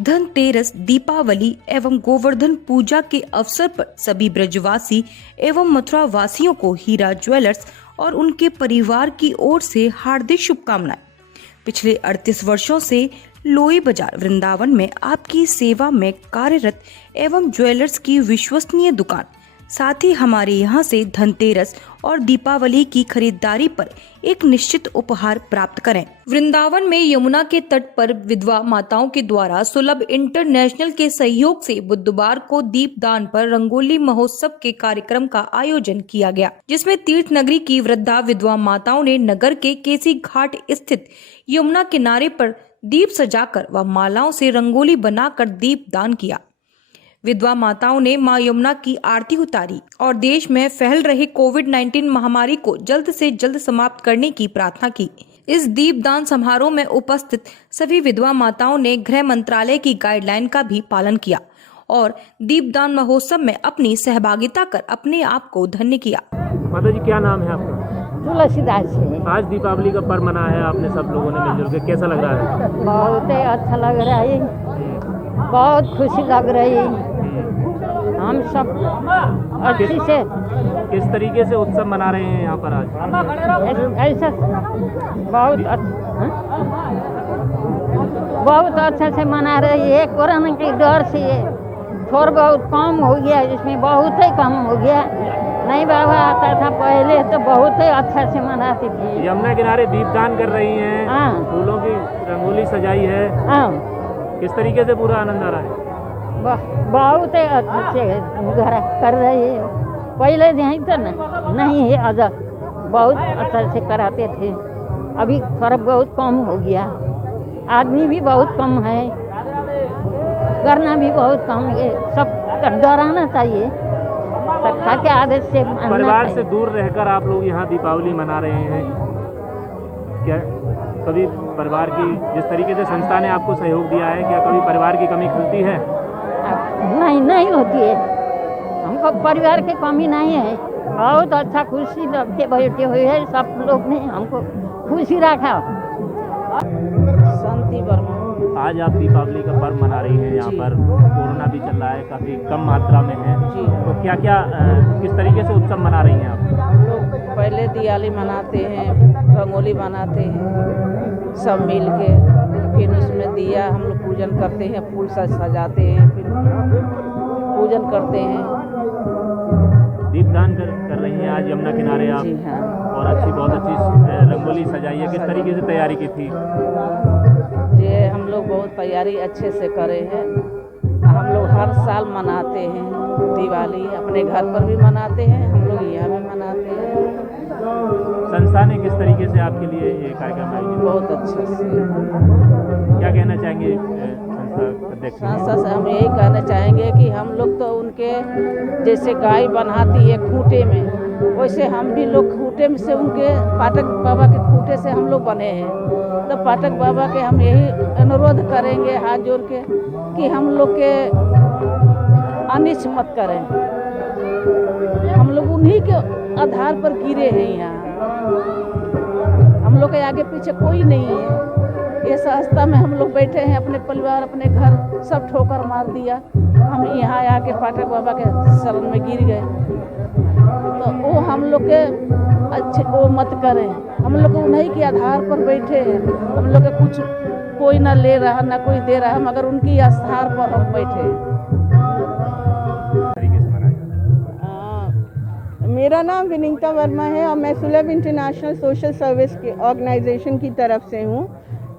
धनतेरस, दीपावली एवं गोवर्धन पूजा के अवसर पर सभी ब्रजवासी एवं मथुरा वासियों को हीरा ज्वेलर्स और उनके परिवार की ओर से हार्दिक शुभकामनाएं। पिछले 38 वर्षों से लोई बाजार वृंदावन में आपकी सेवा में कार्यरत एवं ज्वेलर्स की विश्वसनीय दुकान, साथ ही हमारे यहाँ से धनतेरस और दीपावली की खरीदारी पर एक निश्चित उपहार प्राप्त करें। वृंदावन में यमुना के तट पर विधवा माताओं के द्वारा सुलभ इंटरनेशनल के सहयोग से बुधवार को दीपदान पर रंगोली महोत्सव के कार्यक्रम का आयोजन किया गया, जिसमें तीर्थ नगरी की वृद्धा विधवा माताओं ने नगर के केसी घाट स्थित यमुना किनारे पर दीप सजाकर व मालाओं से रंगोली बनाकर दीपदान किया। विधवा माताओं ने मां यमुना की आरती उतारी और देश में फैल रहे कोविड-19 महामारी को जल्द से जल्द समाप्त करने की प्रार्थना की। इस दीपदान समारोह में उपस्थित सभी विधवा माताओं ने गृह मंत्रालय की गाइडलाइन का भी पालन किया और दीपदान महोत्सव में अपनी सहभागिता कर अपने आप को धन्य किया। माता जी, क्या नाम है आपका? तुलसीदास है। आज दीपावली का पर्व मनाया है आपने सब लोगों ने मिलजुल के, कैसा लग रहा है? बहुत ही अच्छा लग रहा है, बहुत खुशी लग रही है। हम सब अच्छी से किस तरीके से उत्सव मना रहे हैं यहाँ पर आज? ऐसा बहुत अच्छा से मना रही है। कोरोना के डर से थोड़ा बहुत कम हो गया, इसमें बहुत ही कम हो गया। नहीं बाबा आता था पहले तो बहुत ही अच्छा से मनाती थी। यमुना किनारे दीपदान कर रही हैं। हाँ। फूलों की रंगोली सजाई है। हाँ। किस तरीके से पूरा आनंद आ रहा है? बहुत ही अच्छे से कर रही है। पहले यहीं तो नहीं है, अजब बहुत अच्छा से कराते थे। अभी थोड़ा बहुत कम हो गया, आदमी भी बहुत कम है, करना भी बहुत कम है। सब डराना चाहिए, सबका के आदेश से। परिवार से दूर रहकर आप लोग यहाँ दीपावली मना रहे हैं, क्या कभी परिवार की, जिस तरीके से संस्था ने आपको सहयोग दिया है, क्या कभी परिवार की कमी खलती है? नहीं होती है, हमको परिवार की कमी नहीं है। बहुत अच्छा खुशी के बैठे हुए है, सब लोग ने हमको खुशी रखा। शांति वर्मा। आज आप दीपावली का पर्व मना रही हैं यहाँ पर, कोरोना भी चल रहा है, काफ़ी कम मात्रा में है, तो क्या क्या किस तरीके से उत्सव मना रही हैं आप? लोग पहले दिवाली मनाते हैं, रंगोली बनाते हैं सब मिल के, फिर उसमें दिया हम लोग पूजन करते हैं, फूल सजाते हैं, फिर पूजन करते हैं। दीपदान कर रही हैं आज यमुना किनारे आप। जी हाँ। और बहुत अच्छी रंगोली सजाई है, किस तरीके से तैयारी की थी? ये हम लोग बहुत तैयारी अच्छे से करे हैं। हम लोग हर साल मनाते हैं दिवाली, अपने घर पर भी मनाते हैं, हम लोग यहाँ भी मनाते हैं। संस्था ने किस तरीके से आपके लिए ये कार्यक्रम आयोजित? बहुत अच्छे से। क्या कहना चाहेंगे संस्था अध्यक्ष? संस्था से हम यही कहना चाहेंगे कि हम लोग तो उनके जैसे गाय बन्हाती है खूंटे में, वैसे हम भी लोग खूंटे में से उनके पाठक बाबा के खूंटे से हम लोग बने हैं। तो पाठक बाबा के हम यही अनुरोध करेंगे हाथ जोड़ के कि हम लोग के अनिष्ट मत करें। हम लोग उन्हीं के आधार पर गिरे हैं यहाँ, हम लोग के आगे पीछे कोई नहीं है। ये संस्था में हम लोग बैठे हैं, अपने परिवार अपने घर सब ठोकर मार दिया, हम यहाँ आके पाठक बाबा के शरण में गिर गए। तो वो हम लोग के अच्छे वो मत करें, हम लोग उन्हीं के आधार पर बैठे हैं। हम लोग के कुछ कोई ना ले रहा ना कोई दे रहा, मगर उनकी आधार पर हम बैठे हैं। मेरा नाम विनीता वर्मा है और मैं सुलभ इंटरनेशनल सोशल सर्विस के ऑर्गेनाइजेशन की तरफ से हूँ।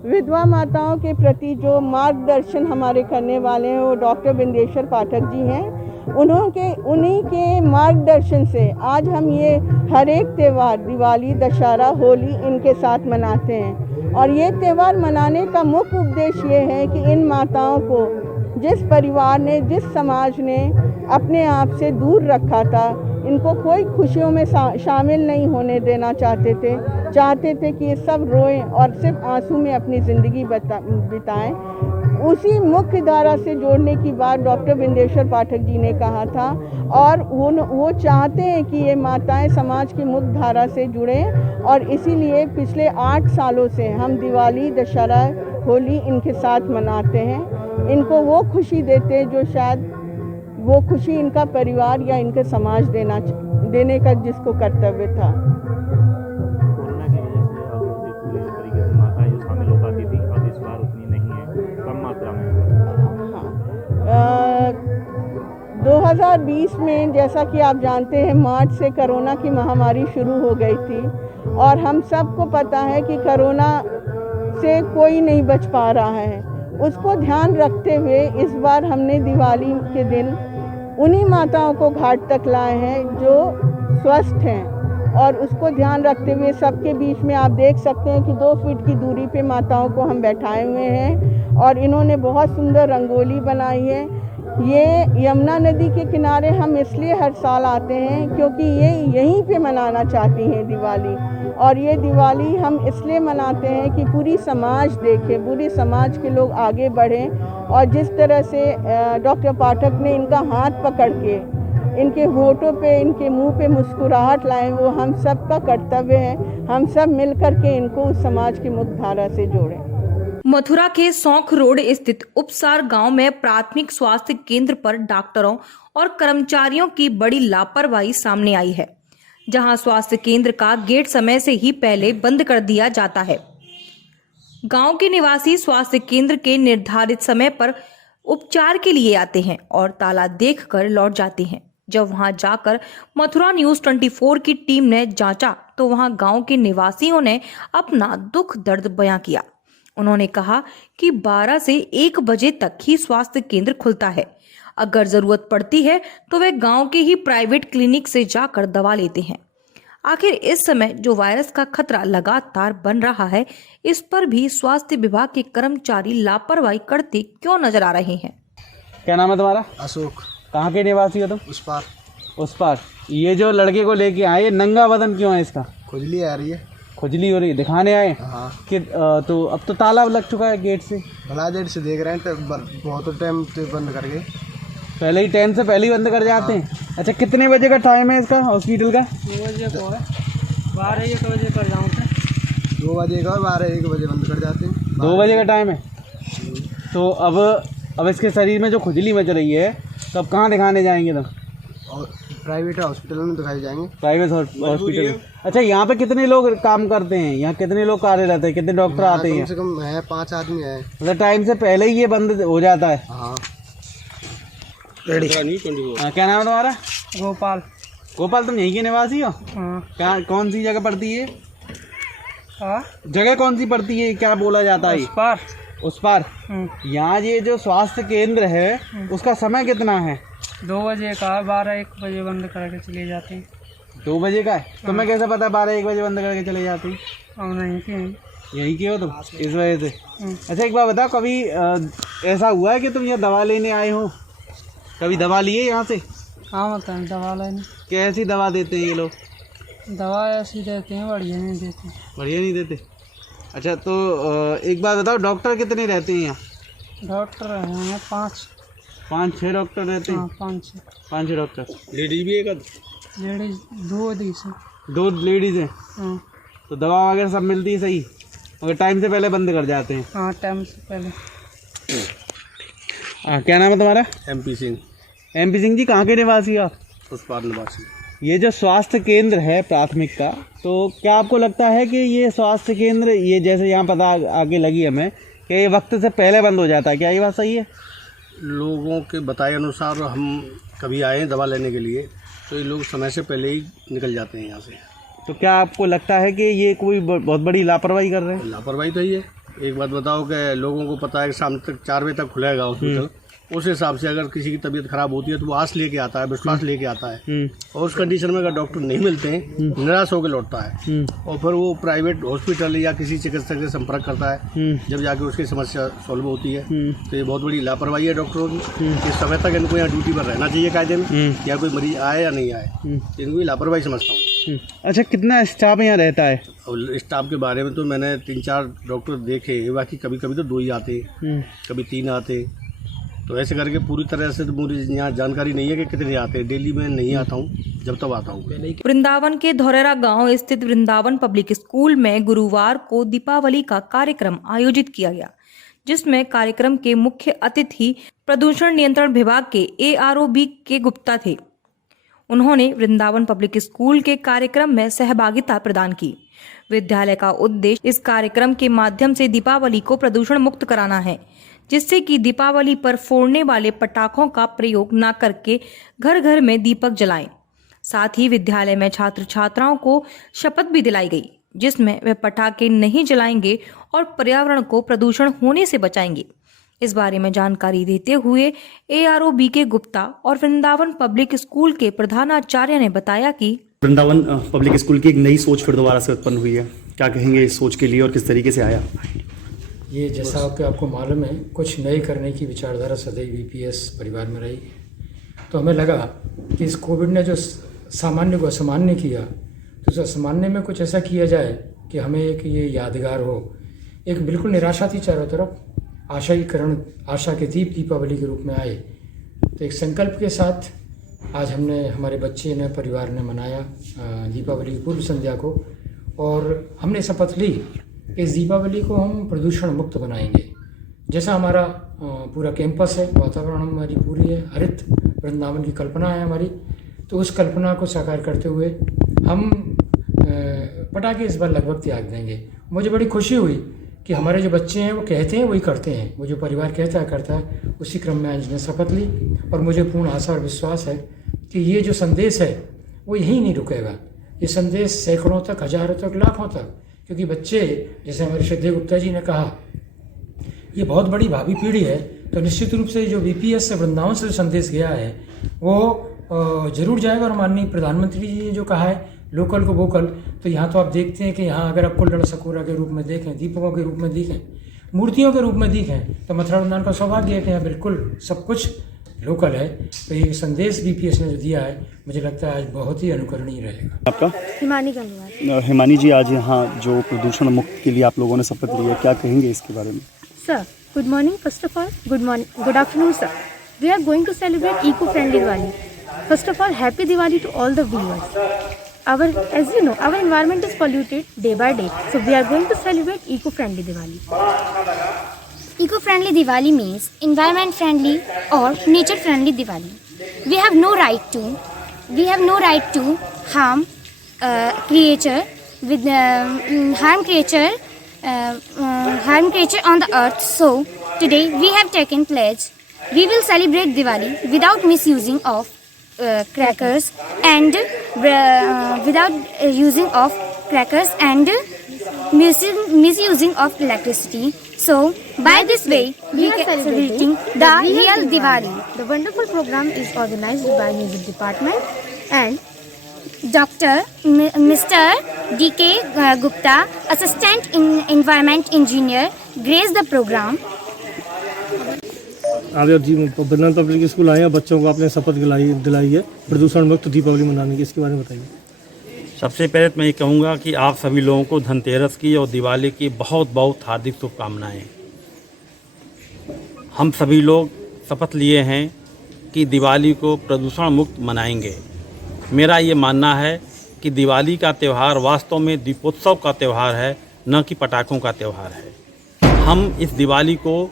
विधवा माताओं के प्रति जो मार्गदर्शन हमारे करने वाले हैं वो डॉक्टर बिंदेश्वर पाठक जी हैं। उन्हीं के मार्गदर्शन से आज हम ये हर एक त्यौहार, दिवाली, दशहरा, होली इनके साथ मनाते हैं। और ये त्यौहार मनाने का मुख्य उद्देश्य ये है कि इन माताओं को जिस परिवार ने, जिस समाज ने अपने आप से दूर रखा था, इनको कोई खुशियों में शामिल नहीं होने देना चाहते थे कि ये सब रोएं और सिर्फ आंसू में अपनी ज़िंदगी बिताएं। उसी मुख्य धारा से जोड़ने की बात डॉक्टर बिंदेश्वर पाठक जी ने कहा था और वो चाहते हैं कि ये माताएं समाज की मुख्य धारा से जुड़ें और इसीलिए पिछले 8 सालों से हम दिवाली, दशहरा, होली इनके साथ मनाते हैं। इनको वो खुशी देते जो शायद वो खुशी इनका परिवार या इनके समाज देने का जिसको कर्तव्य था। कोरोना की वजह से अब पूरी तरीके से माताएं जो शामिल हो पाती थी अब इस बार उतनी नहीं है, कम मात्रा में। 2020 में जैसा कि आप जानते हैं मार्च से कोरोना की महामारी शुरू हो गई थी और हम सबको पता है कि कोरोना से कोई नहीं बच पा रहा है। उसको ध्यान रखते हुए इस बार हमने दिवाली के दिन उन्हीं माताओं को घाट तक लाए हैं जो स्वस्थ हैं और उसको ध्यान रखते हुए सबके बीच में आप देख सकते हैं कि 2 फीट की दूरी पे माताओं को हम बैठाए हुए हैं और इन्होंने बहुत सुंदर रंगोली बनाई है। ये यमुना नदी के किनारे हम इसलिए हर साल आते हैं क्योंकि ये यहीं पे मनाना चाहती हैं दिवाली, और ये दिवाली हम इसलिए मनाते हैं कि पूरी समाज देखे, पूरे समाज के लोग आगे बढ़ें और जिस तरह से डॉक्टर पाठक ने इनका हाथ पकड़ के इनके होठों पे, इनके मुंह पे मुस्कुराहट लाए, वो हम सब का कर्तव्य है। हम सब मिल कर के इनको उस समाज की मुख्यधारा से जोड़ें। मथुरा के सौंख रोड स्थित उपसार गांव में प्राथमिक स्वास्थ्य केंद्र पर डॉक्टरों और कर्मचारियों की बड़ी लापरवाही सामने आई है, जहां स्वास्थ्य केंद्र का गेट समय से ही पहले बंद कर दिया जाता है। गांव के निवासी स्वास्थ्य केंद्र के निर्धारित समय पर उपचार के लिए आते हैं और ताला देखकर लौट जाते हैं। जब वहां जाकर मथुरा न्यूज 24 की टीम ने जांचा तो वहां गांव के निवासियों ने अपना दुख दर्द बयां किया। उन्होंने कहा कि 12 से 1 बजे तक ही स्वास्थ्य केंद्र खुलता है। अगर जरूरत पड़ती है तो वे गांव के ही प्राइवेट क्लिनिक से जाकर दवा लेते हैं। आखिर इस समय जो वायरस का खतरा लगातार बन रहा है, इस पर भी स्वास्थ्य विभाग के कर्मचारी लापरवाही करते क्यों नजर आ रहे हैं? क्या नाम है तुम्हारा? अशोक। कहाँ के निवासी हो तुम? उस पार। ये जो लड़के को लेके आए, नंगा बदन क्यों है इसका? खुजली आ रही है। खुजली हो रही है, दिखाने आए? हाँ। कि तो अब तो ताला लग चुका है गेट से। बड़ा देर से देख रहे हैं तो बहुत टाइम से बंद कर गए। पहले ही 10 से पहले ही बंद कर जाते हैं। अच्छा, कितने बजे का टाइम है इसका हॉस्पिटल का? 2 बजे को है, 12-1 बजे कर जाऊँ 2 बजे का और 12-1 बजे बंद कर जाते हैं। 2 बजे का टाइम है। तो अब इसके शरीर में जो खुजली मच रही है तो अब कहाँ दिखाने जाएंगे तुम? और प्राइवेट हॉस्पिटल में दिखाए जाएंगे। Private hospital. अच्छा, यहाँ पे कितने लोग काम करते हैं? यहाँ कितने लोग कार्यरत है? कितने डॉक्टर आते हैं? कम से कम है 5 आदमी है। मतलब टाइम से पहले ही ये बंद हो जाता है। हाँ। क्या नाम है तुम्हारा? गोपाल। गोपाल, तुम यहीं के निवासी हो? हाँ। क्या, कौन सी जगह पड़ती है? हाँ? जगह कौन सी पड़ती है, क्या बोला जाता है? उस पार। उस पार। यहाँ ये जो स्वास्थ्य केंद्र है उसका समय कितना है? 2 बजे का, 12-1 बजे बंद करके चले जाते हैं। 2 बजे का है? तुम्हें कैसे पता 12-1 बजे बंद करके चले जाती? हम नहीं के यहीं के हो तुम, इस वजह से? अच्छा, एक बात बताओ, कभी ऐसा हुआ है कि तुम यहाँ दवा लेने आए हो? कभी दवा लिए यहाँ से? हाँ, मतलब दवा लेने। कैसी दवा देते हैं ये लोग? दवा ऐसी देते हैं, बढ़िया नहीं देते। बढ़िया नहीं देते? अच्छा, तो एक बात बताओ, डॉक्टर कितने रहते हैं यहाँ? डॉक्टर हैं 5-6 डॉक्टर रहते हैं? हाँ, 5-6। 5-6 डॉक्टर। लेडीज भी है? लेडीज 2 दी से। 2 लेडीज हैं? हाँ। तो दवा वगैरह सब मिलती है सही, मगर टाइम से पहले बंद कर जाते हैं? हाँ, टाइम से पहले। क्या नाम है तुम्हारा? MP सिंह। MP सिंह जी, कहाँ के निवासी हो आप? उस पार निवासी। ये जो स्वास्थ्य केंद्र है प्राथमिक का, तो क्या आपको लगता है कि ये स्वास्थ्य केंद्र, ये जैसे यहाँ पता आगे लगी हमें कि ये वक्त से पहले बंद हो जाता है, क्या ये बात सही है? लोगों के बताए अनुसार हम कभी आए दवा लेने के लिए तो ये लोग समय से पहले ही निकल जाते हैं यहाँ से। तो क्या आपको लगता है कि ये कोई बहुत बड़ी लापरवाही कर रहे हैं? लापरवाही तो ही है। एक बात बताओ कि लोगों को पता है कि शाम तक 4 बजे तक खुलेगा हॉस्पिटल, उस हिसाब से अगर किसी की तबीयत खराब होती है तो वो आस लेके आता है, विश्वास लेके आता है, और उस कंडीशन में अगर डॉक्टर नहीं मिलते हैं निराश होकर लौटता है और फिर वो प्राइवेट हॉस्पिटल या किसी चिकित्सक से संपर्क करता है, जब जाके उसकी समस्या सॉल्व होती है। तो ये बहुत बड़ी लापरवाही है डॉक्टरों की। इस समय तक इनको यहाँ ड्यूटी पर रहना चाहिए कायदे में, या कोई मरीज आए या नहीं आए, इनको भी लापरवाही समझता हूँ। अच्छा, कितना स्टाफ यहाँ रहता है? और स्टाफ के बारे में तो मैंने 3-4 डॉक्टर देखे, बाकी कभी कभी तो 2 ही आते, कभी 3 आते, तो ऐसे करके पूरी तरह से तो मुझे यहाँ जानकारी नहीं है कि कितने आते हैं। डेली में नहीं आता हूँ, जब तक आता हूँ। वृंदावन के धौरेरा गांव स्थित वृंदावन पब्लिक स्कूल में गुरुवार को दीपावली का कार्यक्रम आयोजित किया गया, जिसमें कार्यक्रम के मुख्य अतिथि प्रदूषण नियंत्रण विभाग के ARO के गुप्ता थे। उन्होंने वृंदावन पब्लिक स्कूल के कार्यक्रम में सहभागिता प्रदान की। विद्यालय का उद्देश्य इस कार्यक्रम के माध्यम से दीपावली को प्रदूषण मुक्त कराना है, जिससे कि दीपावली पर फोड़ने वाले पटाखों का प्रयोग न करके घर घर में दीपक जलाएं। साथ ही विद्यालय में छात्र छात्राओं को शपथ भी दिलाई गई, जिसमें वे पटाखे नहीं जलाएंगे और पर्यावरण को प्रदूषण होने से बचाएंगे। इस बारे में जानकारी देते हुए ARO के गुप्ता और वृंदावन पब्लिक स्कूल के प्रधानाचार्य ने बताया कि वृंदावन पब्लिक स्कूल की एक नई सोच फिर दोबारा से उत्पन्न हुई है। क्या कहेंगे इस सोच के लिए और किस तरीके से आया? ये जैसा कि आपको मालूम है, कुछ नए करने की विचारधारा सदैव VPS परिवार में रही। तो हमें लगा कि इस कोविड ने जो सामान्य को असामान्य किया, तो उस असामान्य में कुछ ऐसा किया जाए कि हमें एक ये यादगार हो। एक बिल्कुल निराशा थी चारों तरफ, आशा की किरण, आशा के दीप दीपावली के रूप में आए। तो एक संकल्प के साथ आज हमने, हमारे बच्चे ने, परिवार ने मनाया दीपावली की पूर्व संध्या को, और हमने शपथ ली कि इस दीपावली को हम प्रदूषण मुक्त बनाएंगे। जैसा हमारा पूरा कैंपस है, वातावरण हमारी पूरी है, हरित वृंदावन की कल्पना है हमारी, तो उस कल्पना को साकार करते हुए हम पटाखे इस बार लगभग त्याग देंगे। मुझे बड़ी खुशी हुई कि हमारे जो बच्चे हैं वो कहते हैं वही करते हैं, वो जो परिवार कहता है करता है। उसी क्रम में आज ने शपथ ली और मुझे पूर्ण आशा और विश्वास है कि ये जो संदेश है वो यहीं नहीं रुकेगा। ये संदेश सैकड़ों तक, हजारों तक, लाखों तक, क्योंकि बच्चे, जैसे हमारे श्रद्धेय गुप्ता जी ने कहा, ये बहुत बड़ी भावी पीढ़ी है। तो निश्चित रूप से जो VPS से, वृंदावन से जो संदेश गया है वो जरूर जाएगा। और माननीय प्रधानमंत्री जी ने जो कहा है लोकल को वोकल, तो यहाँ तो आप देखते हैं कि यहाँ अगर आप कुल्लड़ सकोरा के रूप में देखें, दीपकों के रूप में देखें, मूर्तियों के रूप में देखें, तो मथुरा वृंदावन का सौभाग्य है कि यहाँ बिल्कुल सब कुछ लोकल है। तो ये संदेश VPS ने जो दिया है, मुझे लगता है आज बहुत ही अनुकरणीय रहेगा। आपका? हिमानी गंगवार। हिमानी जी, आज यहाँ जो प्रदूषण मुक्त के लिए आप लोगों ने शपथ ली है, क्या कहेंगे इसके बारे में? Sir, good morning. First of all, good afternoon sir. We are going to celebrate eco-friendly Diwali. First of all, happy Diwali to all the viewers. As you know, our environment is polluted day by day. So we are going to celebrate eco-friendly Diwali. Eco-friendly Diwali means environment-friendly or nature-friendly Diwali. We have no right to harm creature on the earth. So today we have taken pledge. We will celebrate Diwali without misusing of crackers and misusing of electricity. So by this way we are celebrating the real Diwali. The wonderful program is organized by Music Department and Mr. DK Gupta, Assistant Environment Engineer, graced the program. आप जी Vrindavan public school आए हैं, बच्चों को आपने शपथ दिलाई है प्रदूषण मुक्त दीपावली मनाने की, इसके बारे में बताइए। सबसे पहले मैं ये कहूँगा कि आप सभी लोगों को धनतेरस की और दिवाली की बहुत बहुत हार्दिक शुभकामनाएं। हम सभी लोग शपथ लिए हैं कि दिवाली को प्रदूषण मुक्त मनाएंगे। मेरा ये मानना है कि दिवाली का त्यौहार वास्तव में दीपोत्सव का त्यौहार है, न कि पटाखों का त्यौहार है। हम इस दिवाली को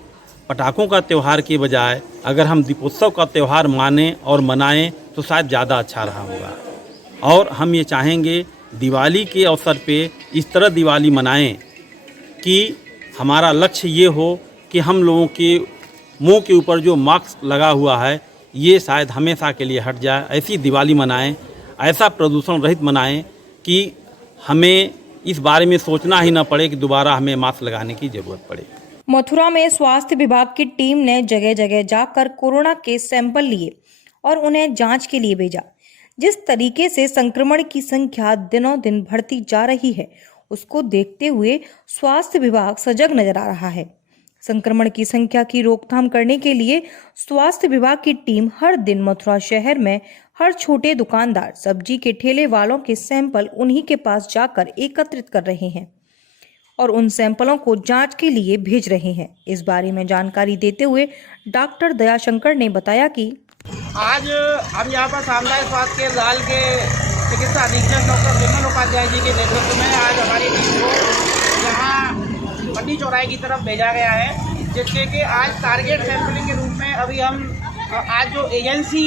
पटाखों का त्यौहार के बजाय अगर हम दीपोत्सव का त्यौहार मानें और मनाएं तो शायद ज़्यादा अच्छा रहा होगा। और हम ये चाहेंगे दिवाली के अवसर पे इस तरह दिवाली मनाएं कि हमारा लक्ष्य ये हो कि हम लोगों के मुंह के ऊपर जो मास्क लगा हुआ है ये शायद हमेशा के लिए हट जाए। ऐसी दिवाली मनाएं, ऐसा प्रदूषण रहित मनाएं कि हमें इस बारे में सोचना ही ना पड़े कि दोबारा हमें मास्क लगाने की ज़रूरत पड़े। मथुरा में स्वास्थ्य विभाग की टीम ने जगह जगह जाकर कोरोना के सैंपल लिए और उन्हें जांच के लिए भेजा। जिस तरीके से संक्रमण की संख्या दिनों दिन बढ़ती जा रही है, उसको देखते हुए स्वास्थ्य विभाग सजग नजर आ रहा है। संक्रमण की संख्या की रोकथाम करने के लिए स्वास्थ्य विभाग की टीम हर दिन मथुरा शहर में हर छोटे दुकानदार, सब्जी के ठेले वालों के सैंपल उन्हीं के पास जाकर एकत्रित कर रहे हैं और उन सैंपलों को जांच के लिए भेज रहे हैं। इस बारे में जानकारी देते हुए डॉक्टर दयाशंकर ने बताया कि आज हम यहाँ पर सामुदायिक स्वास्थ्य केंद्र लाल के चिकित्सा अधीक्षक डॉक्टर विमल उपाध्याय जी के नेतृत्व में आज हमारी टीम को यहाँ पट्टी चौराहे की तरफ भेजा गया है। जिसके कि आज टारगेट सैंपलिंग के रूप में अभी हम आज जो एजेंसी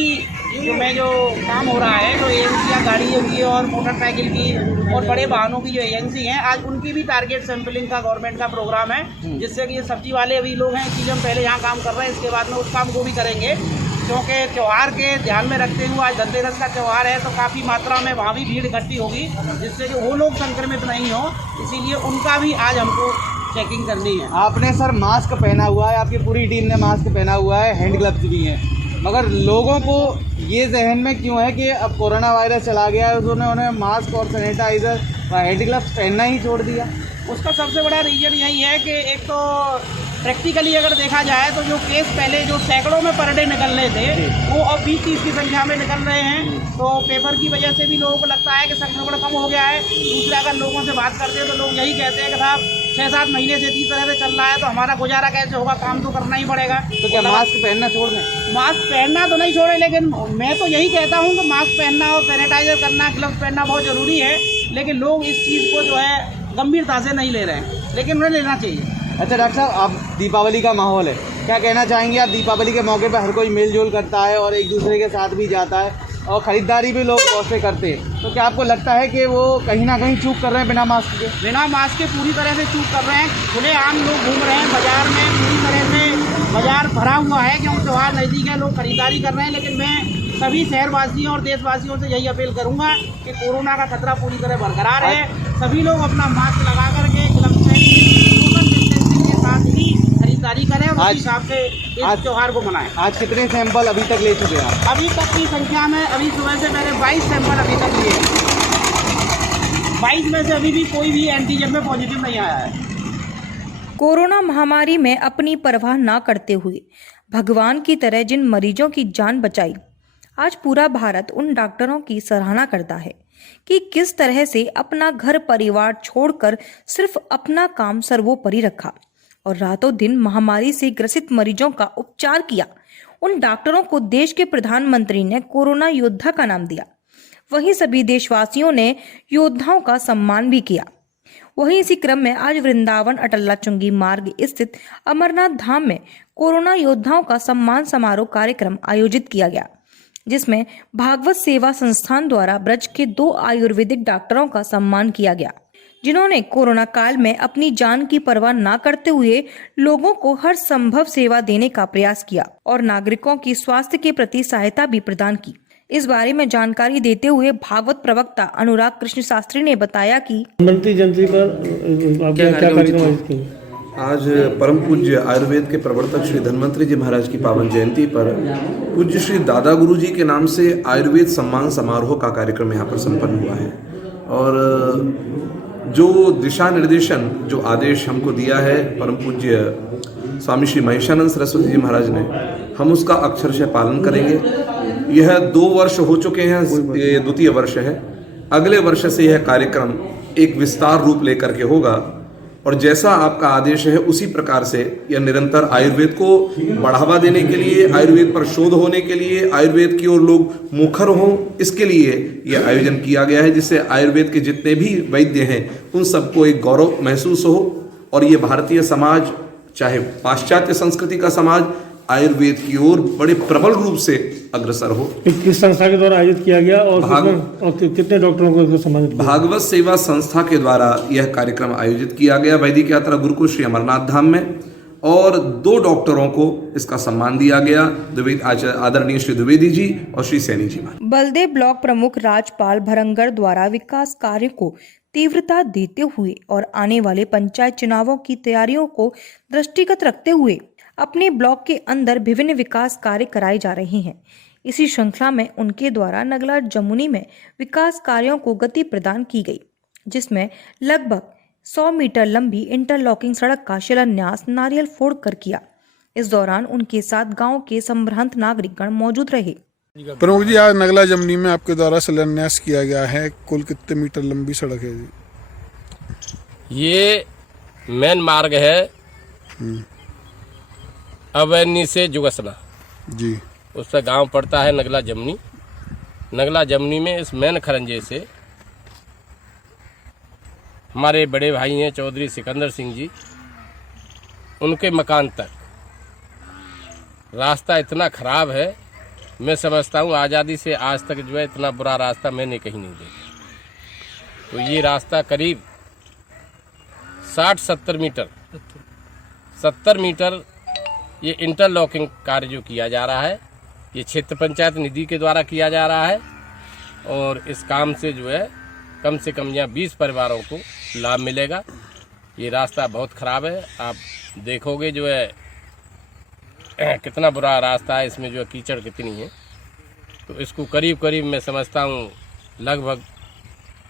में जो काम हो रहा है, जो एजेंसियाँ गाड़ी हुई है और मोटरसाइकिल की और बड़े वाहनों की जो एजेंसी हैं, आज उनकी भी टारगेट सैंपलिंग का गवर्नमेंट का प्रोग्राम है, जिससे कि ये सब्जी वाले अभी लोग हैं, इसलिए हम पहले यहाँ काम कर रहे हैं, इसके बाद में उस काम को भी करेंगे, क्योंकि त्यौहार के ध्यान में रखते हुए आज धनतेरस का त्यौहार है, तो काफ़ी मात्रा में वहाँ भी भीड़ इकट्ठी होगी, जिससे कि वो लोग संक्रमित नहीं हो, इसीलिए उनका भी आज हमको चेकिंग करनी है। आपने सर मास्क पहना हुआ है, आपकी पूरी टीम ने मास्क पहना हुआ है, हैंड ग्लव्स भी हैं, मगर लोगों को ये जहन में क्यों है कि अब कोरोना वायरस चला गया है, उन्होंने मास्क और सैनिटाइज़र और हैंड ग्लव्स पहनना ही छोड़ दिया? उसका सबसे बड़ा रीज़न यही है कि एक तो प्रैक्टिकली अगर देखा जाए तो जो केस पहले जो सैकड़ों में पर डे निकल रहे थे, वो अब 20-30 की संख्या में निकल रहे हैं, तो पेपर की वजह से भी लोगों को लगता है कि संक्रमण कम हो गया है। दूसरा, अगर लोगों से बात करते हैं तो लोग यही कहते हैं कि साहब 6-7 महीने से इसी तरह से चल रहा है, तो हमारा गुजारा कैसे होगा, काम तो करना ही पड़ेगा। तो क्या मास्क पहनना छोड़ दें? मास्क पहनना तो नहीं छोड़े, लेकिन मैं तो यही कहता हूँ कि मास्क पहनना और सैनिटाइजर करना, ग्लव्स पहनना बहुत ज़रूरी है, लेकिन लोग इस चीज़ को जो है गंभीरता से नहीं ले रहे हैं, लेकिन उन्हें लेना चाहिए। अच्छा डॉक्टर साहब, अब दीपावली का माहौल है, क्या कहना चाहेंगे आप? दीपावली के मौके पर हर कोई मेल जोल करता है और एक दूसरे के साथ भी जाता है और ख़रीदारी भी लोग बहुत से करते हैं, तो क्या आपको लगता है कि वो कहीं ना कहीं चूक कर रहे हैं बिना मास्क के? बिना मास्क के पूरी तरह से चूक कर रहे हैं। खुले आम लोग घूम रहे हैं बाज़ार में, पूरी तरह से बाज़ार भरा हुआ है, क्योंकि त्यौहार नज़दीक है, लोग खरीदारी कर रहे हैं, लेकिन मैं सभी शहरवासियों और देशवासियों से यही अपील करूंगा कि कोरोना का खतरा पूरी तरह बरकरार है, सभी लोग अपना मास्क लगा करके ग्लव्स सोशल डिस्टेंसिंग के साथ ही खरीदारी करें और उस हिसाब से इस त्यौहार को मनाएं। आज कितने सैंपल अभी तक ले चुके हैं? अभी तक की संख्या में अभी सुबह से मैंने 22 सैंपल अभी तक लिए, 22 में से अभी भी कोई भी एंटीजन में पॉजिटिव नहीं आया है। कोरोना महामारी में अपनी परवाह ना करते हुए भगवान की तरह जिन मरीजों की जान बचाई, आज पूरा भारत उन डॉक्टरों की सराहना करता है कि किस तरह से अपना घर परिवार छोड़कर सिर्फ अपना काम सर्वोपरि रखा और रातों दिन महामारी से ग्रसित मरीजों का उपचार किया। उन डॉक्टरों को देश के प्रधानमंत्री ने कोरोना योद्धा का नाम दिया। वहीं सभी देशवासियों ने योद्धाओं का सम्मान भी किया। वहीं इसी क्रम में आज वृंदावन अटल्ला चुंगी मार्ग स्थित अमरनाथ धाम में कोरोना योद्धाओं का सम्मान समारोह कार्यक्रम आयोजित किया गया, जिसमें भागवत सेवा संस्थान द्वारा ब्रज के 2 आयुर्वेदिक डॉक्टरों का सम्मान किया गया, जिन्होंने कोरोना काल में अपनी जान की परवाह न करते हुए लोगों को हर संभव सेवा देने का प्रयास किया और नागरिकों की स्वास्थ्य के प्रति सहायता भी प्रदान की। इस बारे में जानकारी देते हुए भागवत प्रवक्ता अनुराग कृष्ण शास्त्री ने बताया कि धन्वंतरि जयंती पर आप क्या कार्यक्रम आयोजित किए? आज परम पूज्य आयुर्वेद के प्रवर्तक श्री धन्वंतरि जी महाराज की पावन जयंती पर पूज्य श्री दादा गुरु जी के नाम से आयुर्वेद सम्मान समारोह का कार्यक्रम यहाँ पर संपन्न हुआ है। और जो दिशा निर्देशन, जो आदेश हमको दिया है परम पूज्य स्वामी श्री महेशानंद सरस्वती जी महाराज ने, हम उसका अक्षरशः पालन करेंगे। यह 2 वर्ष हो चुके हैं, ये द्वितीय वर्ष है। अगले वर्ष से यह कार्यक्रम एक विस्तार रूप लेकर के होगा और जैसा आपका आदेश है उसी प्रकार से यह निरंतर आयुर्वेद को बढ़ावा देने के लिए, आयुर्वेद पर शोध होने के लिए, आयुर्वेद की ओर लोग मुखर हों, इसके लिए यह आयोजन किया गया है, जिससे आयुर्वेद के जितने भी वैद्य हैं उन सबको एक गौरव महसूस हो और ये भारतीय समाज, चाहे पाश्चात्य संस्कृति का समाज, आयुर्वेद की ओर बड़े प्रबल रूप से अग्रसर हो। किस संस्था के द्वारा आयोजित किया गया और कितने डॉक्टरों को सम्मानित? भागवत सेवा संस्था के द्वारा यह कार्यक्रम आयोजित किया गया वैदिक यात्रा गुरुकुल श्री अमरनाथ धाम में, और 2 डॉक्टरों को इसका सम्मान दिया गया, आदरणीय श्री द्विवेदी जी और श्री सैनी जी। बलदेव ब्लॉक प्रमुख राजपाल भरंगर द्वारा विकास कार्य को तीव्रता देते हुए और आने वाले पंचायत चुनावों की तैयारियों को दृष्टिगत रखते हुए अपने ब्लॉक के अंदर विभिन्न विकास कार्य कराए जा रहे हैं। इसी श्रृंखला में उनके द्वारा नगला जमुनी में विकास कार्यों को गति प्रदान की गई, जिसमें लगभग 100 मीटर लंबी इंटरलॉकिंग सड़क का शिलान्यास नारियल फोड़ कर किया। इस दौरान उनके साथ गांव के संभ्रांत नागरिकगण मौजूद रहे। प्रमुख जी, आज नगला जमुनी में आपके द्वारा शिलान्यास किया गया है, कुल कितने मीटर लंबी सड़क है जी? ये मेन मार्ग है अवैनी से जुगसना जी, उस पर गांव पड़ता है नगला जमुनी। नगला जमुनी में इस मेन खरंजे से हमारे बड़े भाई हैं चौधरी सिकंदर सिंह जी, उनके मकान तक रास्ता इतना ख़राब है, मैं समझता हूँ आज़ादी से आज तक जो है इतना बुरा रास्ता मैंने कहीं नहीं देखा। तो ये रास्ता करीब 60-70 मीटर 70 मीटर ये इंटरलॉकिंग कार्य जो किया जा रहा है, ये क्षेत्र पंचायत निधि के द्वारा किया जा रहा है और इस काम से जो है कम से कम यहाँ 20 परिवारों को लाभ मिलेगा। ये रास्ता बहुत ख़राब है, आप देखोगे जो है कितना बुरा रास्ता है, इसमें जो है कीचड़ कितनी है। तो इसको करीब करीब मैं समझता हूँ लगभग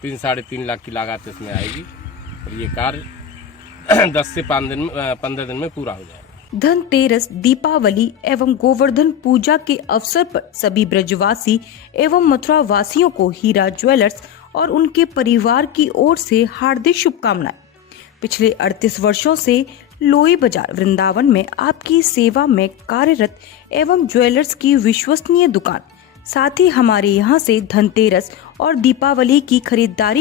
3-3.5 लाख की लागत इसमें आएगी और ये कार्य 10 से 15 दिन में पूरा हो जाएगा। धनतेरस, दीपावली एवं गोवर्धन पूजा के अवसर पर सभी ब्रजवासी एवं मथुरा वासियों को हीरा ज्वेलर्स और उनके परिवार की ओर से हार्दिक शुभकामनाएं। पिछले 38 वर्षों से लोई बाजार वृंदावन में आपकी सेवा में कार्यरत एवं ज्वेलर्स की विश्वसनीय दुकान, साथ ही हमारे यहाँ से धनतेरस और दीपावली की खरीदारी